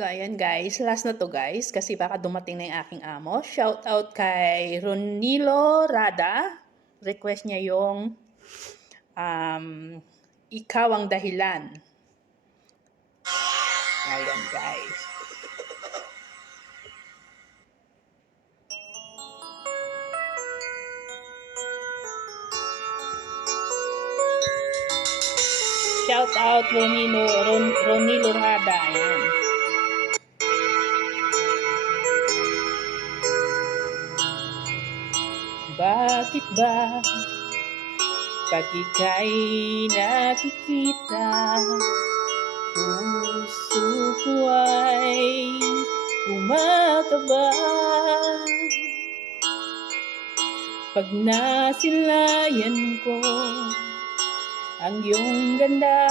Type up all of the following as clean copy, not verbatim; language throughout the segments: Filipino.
So, ayan guys. Last na to guys. Kasi baka dumating na yung aking amo. Shout out kay Ronilo Rada. Request niya yung um, Ikaw ang Dahilan. Ayan guys. Shout out Ronilo Rada. Ayan. Bakit ba pag ika'y nakikita, puso ko ay kumakaba? Pag nasilayan ko ang iyong ganda,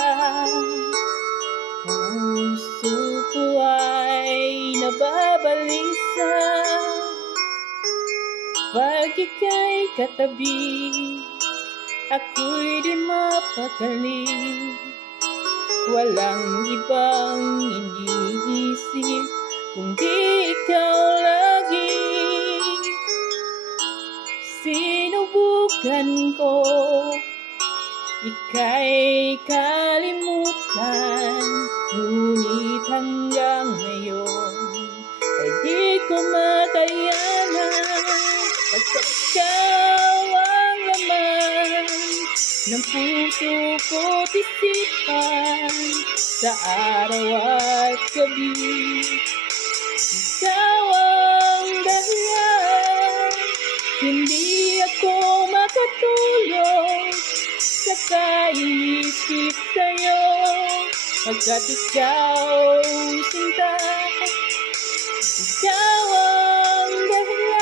puso ko ay nababalisa. Pag ika'y katabi, ako'y di mapakali. Walang ibang iniisip kundi ikaw lagi. Sinubukan ko ika'y kalimutan, ngunit hanggang ngayon ay di ko makayanan. Pagkat ikaw ang laman ng puso ko't isipan, sa araw at gabi. Ikaw ang dahilan, hindi ako makatulog sa kaisip sa'yo. Pagkat ikaw sinta, ikaw ang dahilan.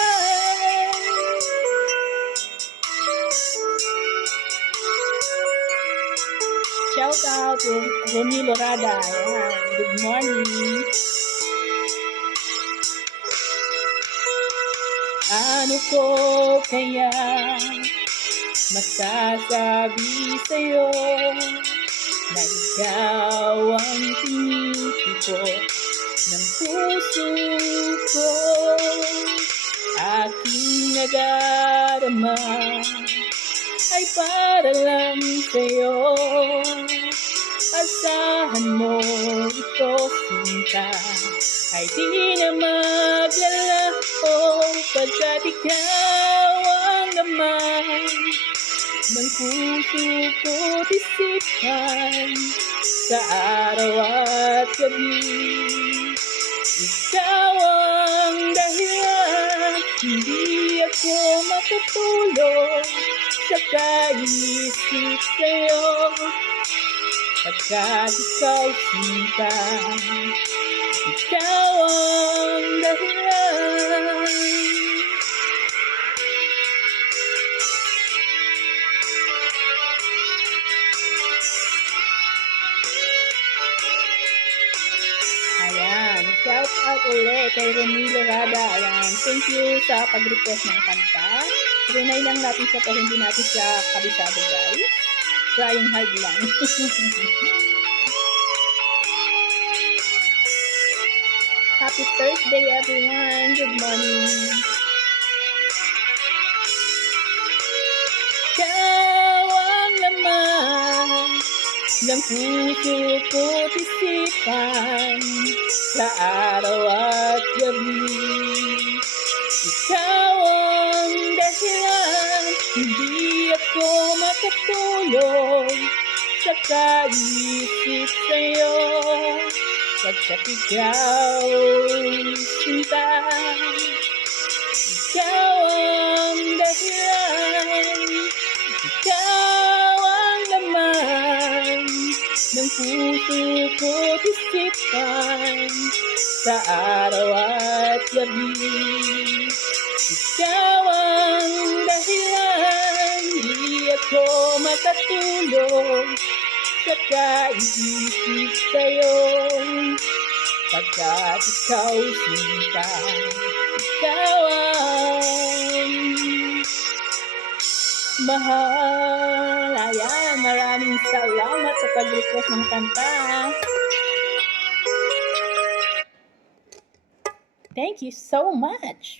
Shout out to Ronilo Rada. Ayan. Good morning. Ano ko kaya masasabi sa'yo na ikaw ang tinitipok ng puso ko? Aking nadarama ay para lang sa'yo. Asahan mo ito, sinta, ay di na maglalaho. Pagkat ikaw ang laman ng puso ko't isipan, sa araw at gabi. Ikaw ang dahilan, hindi ako makatulog sa kaisip sa'yo. Pagkat ikaw sinta, ikaw ang dahilan. Ayan, shout out ulit kay Ronilo Rada. Ayan, thank you sa pag-request ng kanta. Trinay lang natin siya pero hindi natin siya kabisado guys. Trying hard lang. Happy Thursday everyone. Good morning. Ikaw ang laman ng puso ko't isipan, sa araw at gabi. Ikaw ang dahilan, hindi ako makatulog sa kaisip sa'yo. Pagkat ikaw sinta, ikaw ang dahilan. Ikaw ang laman ng puso ko't isipan, sa araw at gabi. Ikaw ang dahilan, di ako makatulog sa kaisip sa'yo. Pagkat ikaw sinta, ikaw ang mahal. Ayan, maraming salamat sa pag-request ng kanta. Thank you so much!